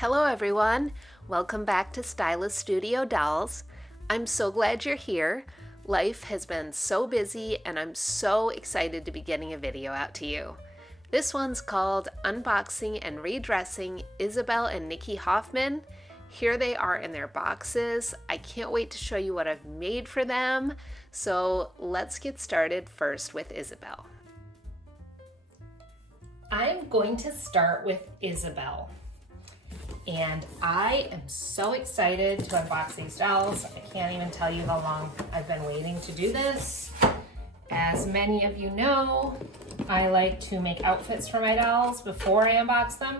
Hello everyone, welcome back to Stylist Studio Dolls. I'm so glad you're here. Life has been so busy and I'm so excited to be getting a video out to you. This one's called Unboxing and Redressing Isabel and Nicki Hoffman. Here they are in their boxes. I can't wait to show you what I've made for them. So let's get started first with Isabel. I'm going to start with Isabel. And I am so excited to unbox these dolls. I can't even tell you how long I've been waiting to do this. As many of you know, I like to make outfits for my dolls before I unbox them.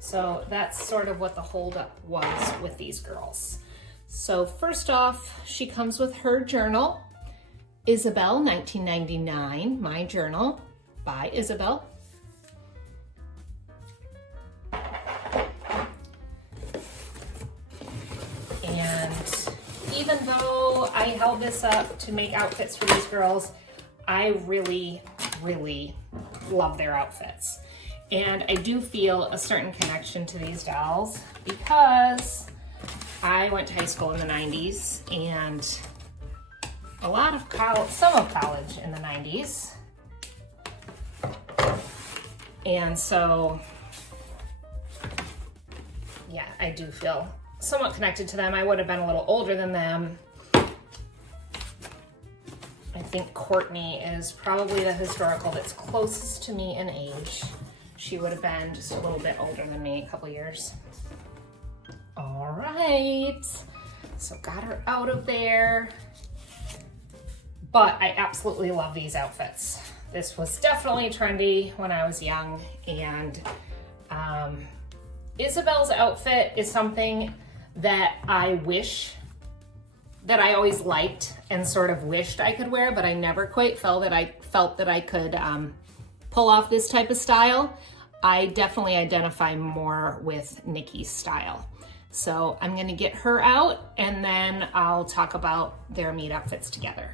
So that's sort of what the holdup was with these girls. So first off, she comes with her journal. Isabel, 1999, my journal by Isabel. Even though I held this up to make outfits for these girls, I really love their outfits. And I do feel a certain connection to these dolls because I went to high school in the 90s and some of college in the 90s. And so, yeah, I do feel somewhat connected to them. I would have been a little older than them. I think Courtney is probably the historical that's closest to me in age. She would have been just a little bit older than me, a couple years. All right, so got her out of there. But I absolutely love these outfits. This was definitely trendy when I was young, and Isabel's outfit is something that I wish that I always liked and sort of wished I could wear, but I never quite felt that I could pull off this type of style. I definitely identify more with Nicki's style. So I'm gonna get her out and then I'll talk about their meet outfits together.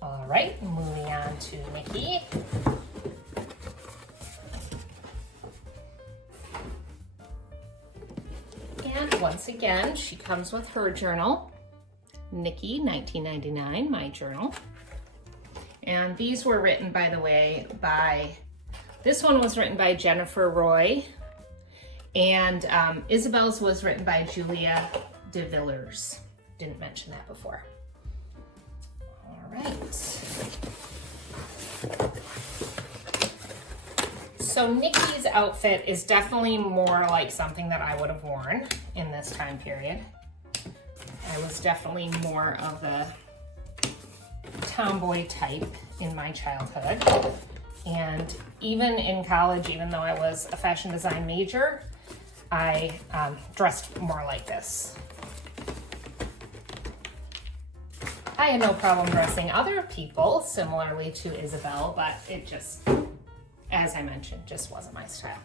All right, moving on to Nicki. And once again, she comes with her journal. Nicki, 1999, my journal. And these were written, by the way, this one was written by Jennifer Roy, and Isabel's was written by Julia DeVillers. Didn't mention that before. All right. So Nicki's outfit is definitely more like something that I would have worn in this time period. I was definitely more of the tomboy type in my childhood. And even in college, even though I was a fashion design major, I dressed more like this. I had no problem dressing other people similarly to Isabel, but it just, as I mentioned, just wasn't my style.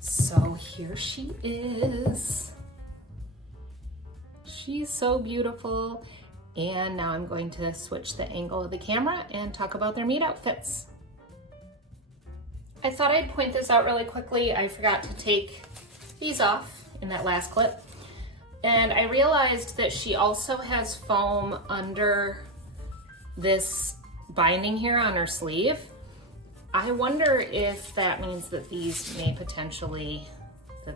So here she is. She's so beautiful. And now I'm going to switch the angle of the camera and talk about their meet outfits. I thought I'd point this out really quickly. I forgot to take these off in that last clip. And I realized that she also has foam under this binding here on her sleeve. I wonder if that means that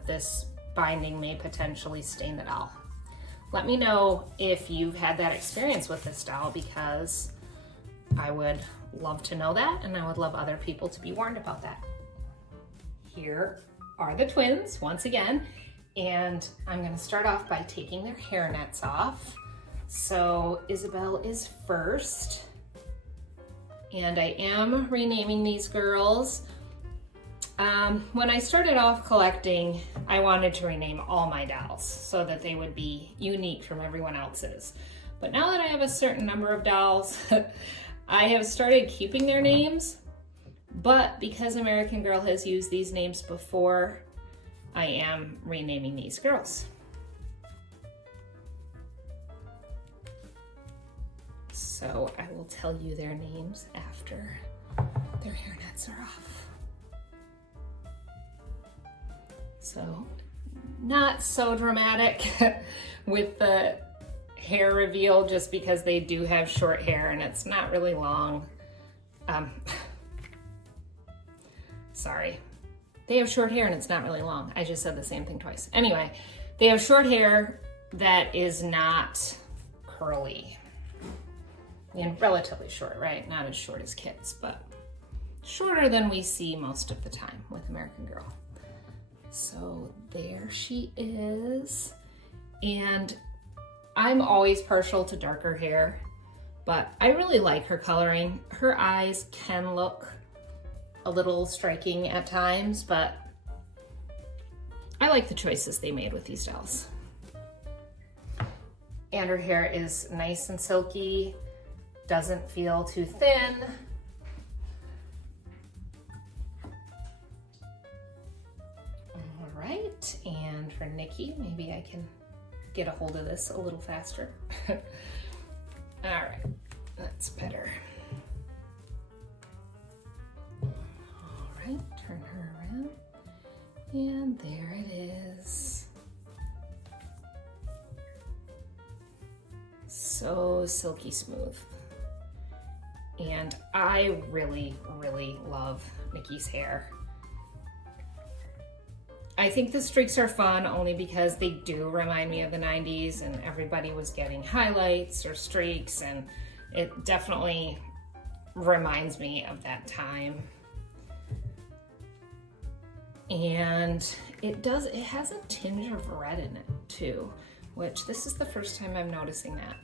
this binding may potentially stain the doll. Let me know if you've had that experience with this doll, because I would love to know that, and I would love other people to be warned about that. Here are the twins once again, and I'm gonna start off by taking their hairnets off. So Isabel is first. And I am renaming these girls. When I started off collecting, I wanted to rename all my dolls so that they would be unique from everyone else's. But now that I have a certain number of dolls, I have started keeping their names. But because American Girl has used these names before, I am renaming these girls. So I will tell you their names after cuts are off. So not so dramatic with the hair reveal, just because they do have short hair and it's not really long. Sorry. They have short hair and it's not really long. I just said the same thing twice. Anyway, they have short hair that is not curly. And relatively short, right? Not as short as kids, but shorter than we see most of the time with American Girl. So there she is. And I'm always partial to darker hair, but I really like her coloring. Her eyes can look a little striking at times, but I like the choices they made with these dolls. And her hair is nice and silky, doesn't feel too thin. All right, and for Nicki, maybe I can get a hold of this a little faster. All right, that's better. All right, turn her around, and there it is. So silky smooth. And I really, really love Nicki's hair. I think the streaks are fun only because they do remind me of the 90s and everybody was getting highlights or streaks, and it definitely reminds me of that time. And it has a tinge of red in it too, which this is the first time I'm noticing that.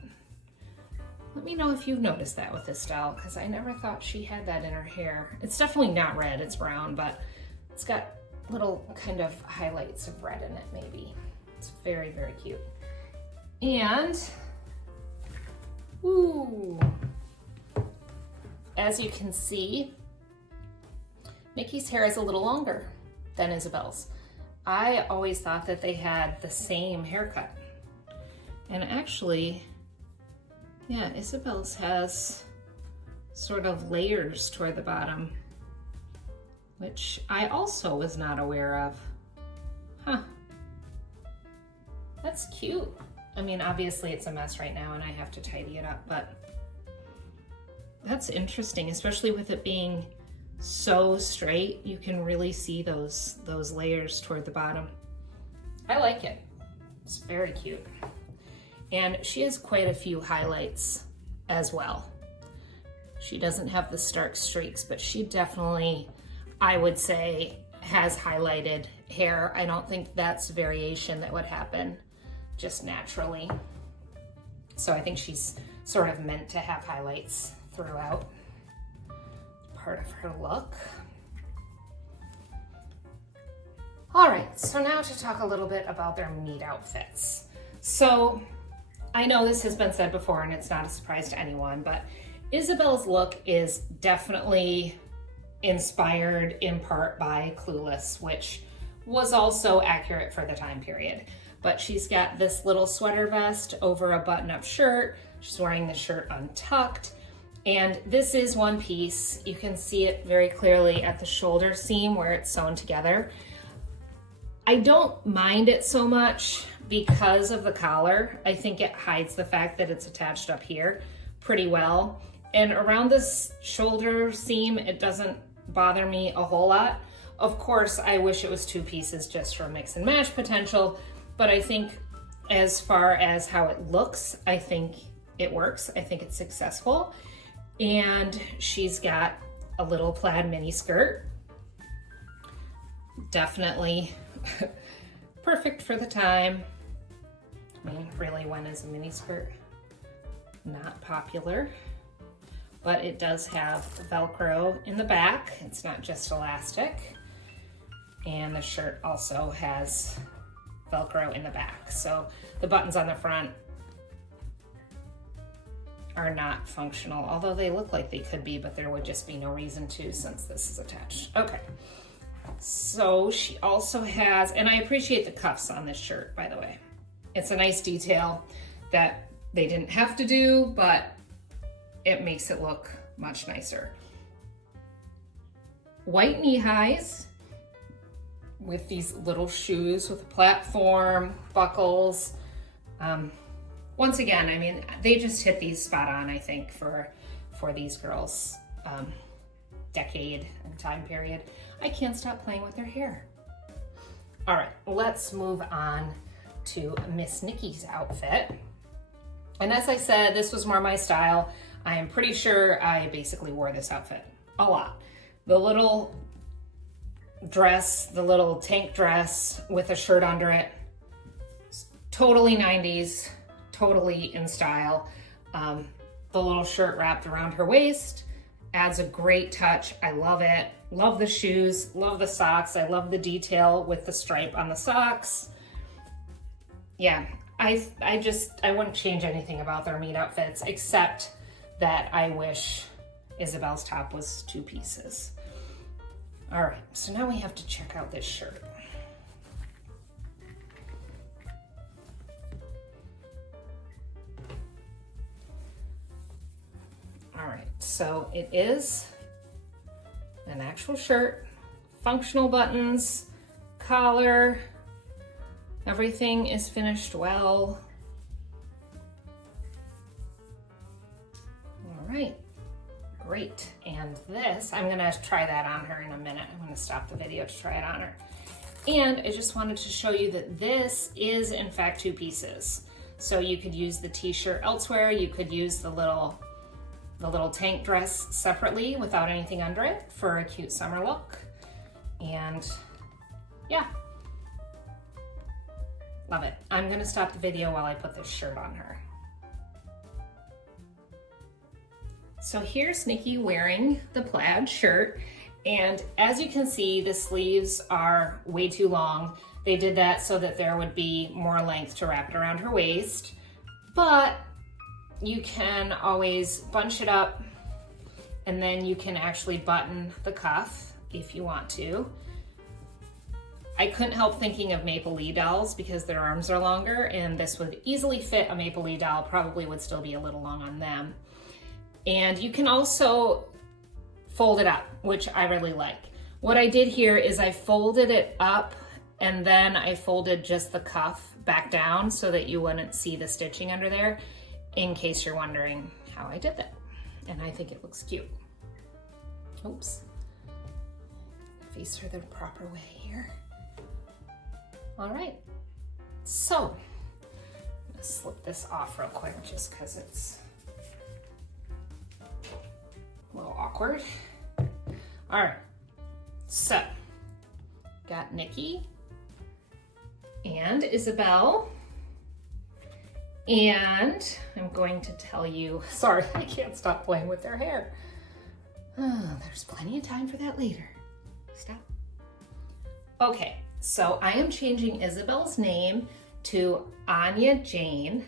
Let me know if you've noticed that with this doll, because I never thought she had that in her hair. It's definitely not red, it's brown, but it's got little kind of highlights of red in it maybe. It's very, very cute. And, ooh, as you can see, Nicki's hair is a little longer than Isabel's. I always thought that they had the same haircut. And actually, yeah, Isabel's has sort of layers toward the bottom, which I also was not aware of. Huh. That's cute. I mean, obviously it's a mess right now and I have to tidy it up, but that's interesting, especially with it being so straight. You can really see those layers toward the bottom. I like it. It's very cute. And she has quite a few highlights as well. She doesn't have the stark streaks, but she definitely, I would say, has highlighted hair. I don't think that's variation that would happen just naturally. So I think she's sort of meant to have highlights throughout. Part of her look. All right, so now to talk a little bit about their meet outfits. So I know this has been said before and it's not a surprise to anyone, but Isabel's look is definitely inspired in part by Clueless, which was also accurate for the time period. But she's got this little sweater vest over a button-up shirt. She's wearing the shirt untucked. And this is one piece. You can see it very clearly at the shoulder seam where it's sewn together. I don't mind it so much because of the collar. I think it hides the fact that it's attached up here pretty well. And around this shoulder seam, it doesn't bother me a whole lot. Of course, I wish it was two pieces just for mix and match potential, but I think as far as how it looks, I think it works. I think it's successful. And she's got a little plaid mini skirt. Definitely perfect for the time. I mean, really, when is a mini skirt not popular? But it does have Velcro in the back. It's not just elastic. And the shirt also has Velcro in the back. So the buttons on the front are not functional, although they look like they could be, but there would just be no reason to since this is attached. Okay, so she also has, and I appreciate the cuffs on this shirt, by the way. It's a nice detail that they didn't have to do, but it makes it look much nicer. white knee highs with these little shoes with a platform, buckles. Once again, I mean, they just hit these spot on, I think, for these girls' decade and time period. I can't stop playing with their hair. All right, let's move on to Miss Nicki's outfit. And as I said, this was more my style. I am pretty sure I basically wore this outfit a lot. The little dress, the little tank dress with a shirt under it, totally 90s, totally in style. The little shirt wrapped around her waist adds a great touch. I love it. Love the shoes, love the socks. I love the detail with the stripe on the socks. Yeah, I wouldn't change anything about their meet outfits, except that I wish Isabel's top was 2 pieces. All right, so now we have to check out this shirt. All right, so it is an actual shirt, functional buttons, collar, everything is finished well. All right, great. And this, I'm gonna try that on her in a minute. I'm gonna stop the video to try it on her. And I just wanted to show you that this is in fact 2 pieces. So you could use the t-shirt elsewhere, you could use the little tank dress separately without anything under it for a cute summer look. And yeah, love it. I'm gonna stop the video while I put this shirt on her. So here's Nicki wearing the plaid shirt. And as you can see, the sleeves are way too long. They did that so that there would be more length to wrap it around her waist, but you can always bunch it up and then you can actually button the cuff if you want to. I couldn't help thinking of Maple Lee dolls because their arms are longer, and this would easily fit a Maple Lee doll, probably would still be a little long on them. And you can also fold it up, which I really like. What I did here is I folded it up and then I folded just the cuff back down so that you wouldn't see the stitching under there, in case you're wondering how I did that. And I think it looks cute. Oops. Face her the proper way here. All right. So, I'm gonna slip this off real quick just because it's a little awkward. All right. So, got Nicki and Isabel. And I'm going to tell you, sorry, I can't stop playing with their hair. Oh, there's plenty of time for that later. Stop. Okay, so I am changing Isabel's name to Anya Jane.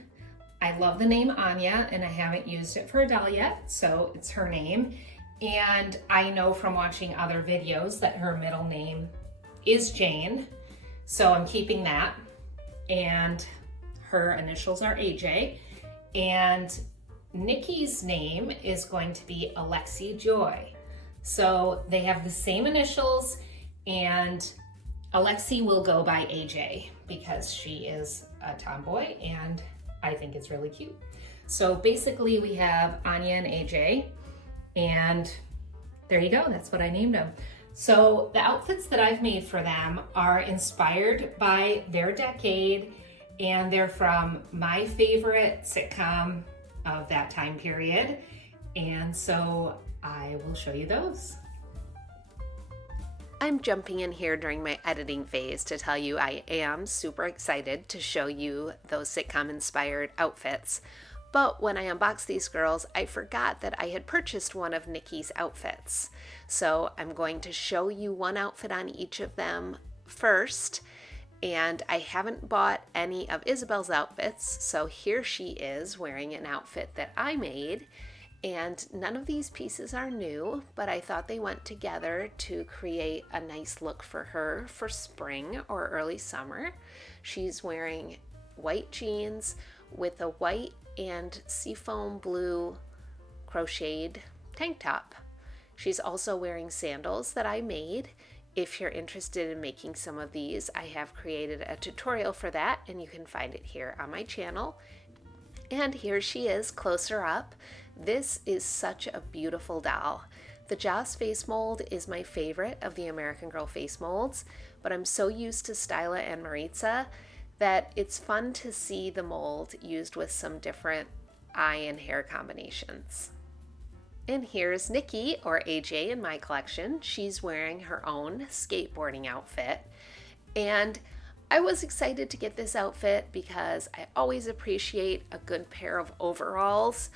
I love the name Anya and I haven't used it for a doll yet, so it's her name. And I know from watching other videos that her middle name is Jane, so I'm keeping that. And her initials are AJ, and Nicki's name is going to be Alexi Joy. So they have the same initials, and Alexi will go by AJ because she is a tomboy and I think it's really cute. So basically we have Anya and AJ, and there you go, that's what I named them. So the outfits that I've made for them are inspired by their decade, and they're from my favorite sitcom of that time period. And so I will show you those. I'm jumping in here during my editing phase to tell you I am super excited to show you those sitcom-inspired outfits. But when I unboxed these girls, I forgot that I had purchased one of Nicki's outfits. So I'm going to show you one outfit on each of them first. And I haven't bought any of Isabel's outfits, so here she is wearing an outfit that I made. And none of these pieces are new, but I thought they went together to create a nice look for her for spring or early summer. She's wearing white jeans with a white and seafoam blue crocheted tank top. She's also wearing sandals that I made. If you're interested in making some of these, I have created a tutorial for that, and you can find it here on my channel. And here she is closer up. This is such a beautiful doll. The Joss face mold is my favorite of the American Girl face molds, but I'm so used to Styla and Maritza that it's fun to see the mold used with some different eye and hair combinations. And here's Nikki, or AJ in my collection. She's wearing her own skateboarding outfit. And I was excited to get this outfit because I always appreciate a good pair of overalls,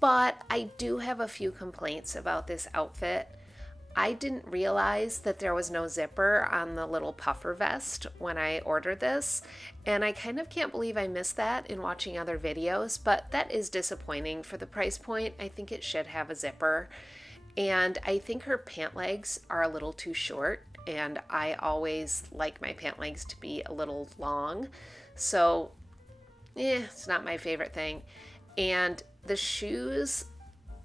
but I do have a few complaints about this outfit. I didn't realize that there was no zipper on the little puffer vest when I ordered this, and I kind of can't believe I missed that in watching other videos, but that is disappointing. For the price point, I think it should have a zipper, and I think her pant legs are a little too short, and I always like my pant legs to be a little long, so it's not my favorite thing. And the shoes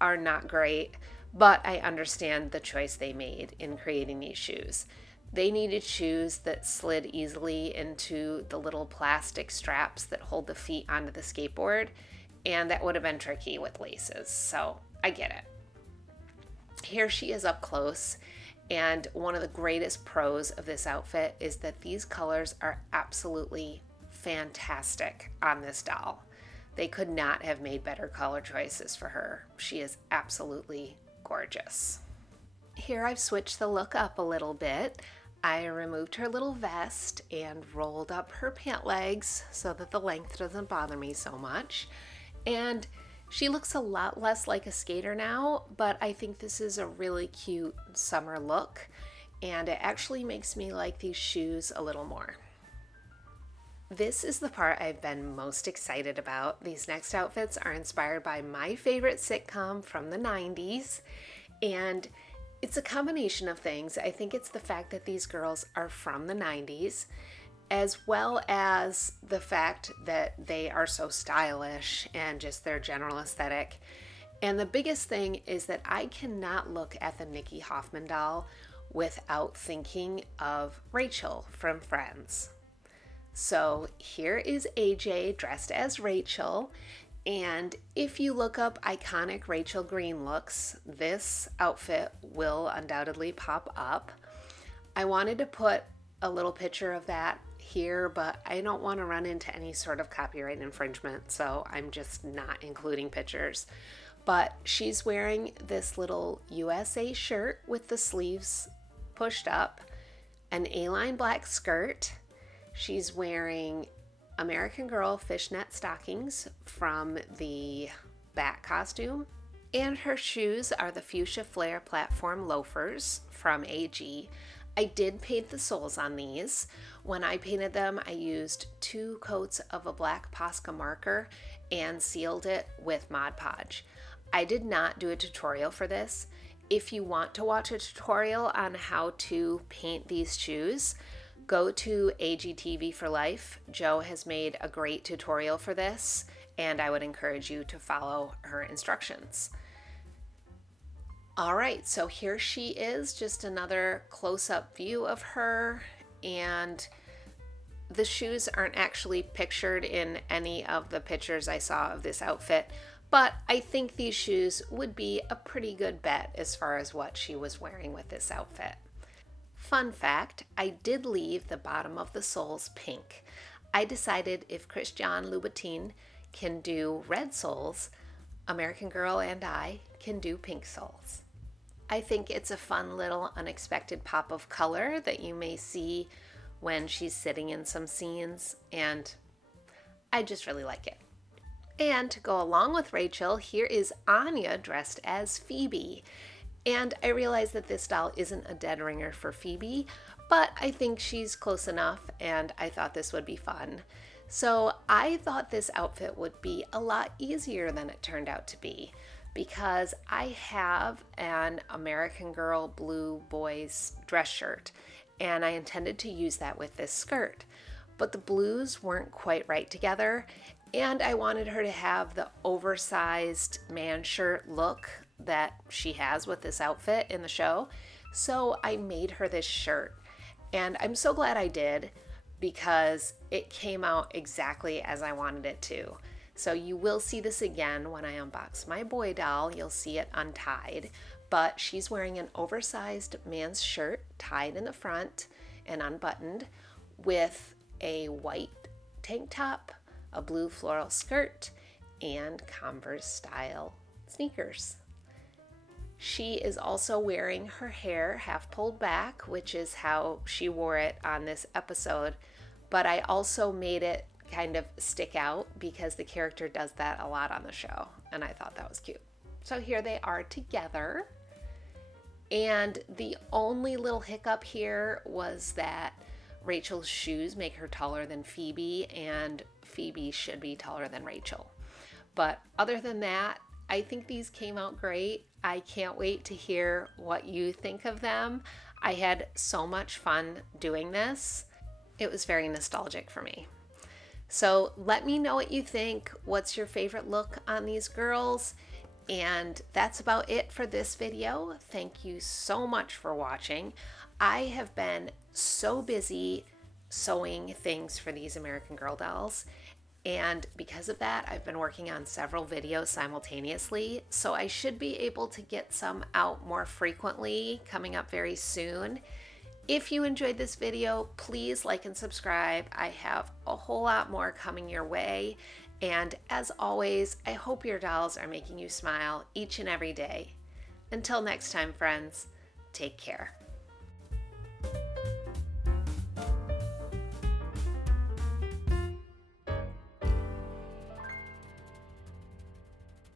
are not great, but I understand the choice they made in creating these shoes. They needed shoes that slid easily into the little plastic straps that hold the feet onto the skateboard, and that would have been tricky with laces, so I get it. Here she is up close, and one of the greatest pros of this outfit is that these colors are absolutely fantastic on this doll. They could not have made better color choices for her. She is absolutely gorgeous. Here I've switched the look up a little bit. I removed her little vest and rolled up her pant legs so that the length doesn't bother me so much. And she looks a lot less like a skater now, but I think this is a really cute summer look, and it actually makes me like these shoes a little more. This is the part I've been most excited about. These next outfits are inspired by my favorite sitcom from the 90s, and it's a combination of things. I think it's the fact that these girls are from the 90s, as well as the fact that they are so stylish and just their general aesthetic. And the biggest thing is that I cannot look at the Nicki Hoffman doll without thinking of Rachel from Friends. So here is AJ dressed as Rachel, and if you look up iconic Rachel Green looks, this outfit will undoubtedly pop up. I wanted to put a little picture of that here, but I don't want to run into any sort of copyright infringement, so I'm just not including pictures. But she's wearing this little USA shirt with the sleeves pushed up, an A-line black skirt. She's wearing American Girl fishnet stockings from the Bat costume, and her shoes are the Fuchsia Flare platform loafers from AG. I did paint the soles on these. When I painted them, I used 2 coats of a black Posca marker and sealed it with Mod Podge. I did not do a tutorial for this. If you want to watch a tutorial on how to paint these shoes, go to AGTV for Life. Joe has made a great tutorial for this, and I would encourage you to follow her instructions. All right, so here she is, just another close-up view of her, and the shoes aren't actually pictured in any of the pictures I saw of this outfit, but I think these shoes would be a pretty good bet as far as what she was wearing with this outfit. Fun fact, I did leave the bottom of the soles pink. I decided if Christian Louboutin can do red soles, American Girl and I can do pink soles. I think it's a fun little unexpected pop of color that you may see when she's sitting in some scenes, and I just really like it. And to go along with Rachel, here is Anya dressed as Phoebe. And I realize that this doll isn't a dead ringer for Phoebe, but I think she's close enough, and I thought this would be fun. So I thought this outfit would be a lot easier than it turned out to be, because I have an American Girl blue boys dress shirt, and I intended to use that with this skirt. But the blues weren't quite right together, and I wanted her to have the oversized man shirt look that she has with this outfit in the show. So I made her this shirt. And I'm so glad I did because it came out exactly as I wanted it to. So you will see this again when I unbox my boy doll. You'll see it untied, but she's wearing an oversized man's shirt tied in the front and unbuttoned with a white tank top, a blue floral skirt, and Converse style sneakers. She is also wearing her hair half pulled back, which is how she wore it on this episode, but I also made it kind of stick out because the character does that a lot on the show, and I thought that was cute. So here they are together, and the only little hiccup here was that Rachel's shoes make her taller than Phoebe, and Phoebe should be taller than Rachel. But other than that, I think these came out great. I can't wait to hear what you think of them. I had so much fun doing this. It was very nostalgic for me. So let me know what you think. What's your favorite look on these girls? And that's about it for this video. Thank you so much for watching. I have been so busy sewing things for these American Girl dolls, and because of that, I've been working on several videos simultaneously, so I should be able to get some out more frequently coming up very soon. If you enjoyed this video, please like and subscribe. I have a whole lot more coming your way. And as always, I hope your dolls are making you smile each and every day. Until next time, friends, take care.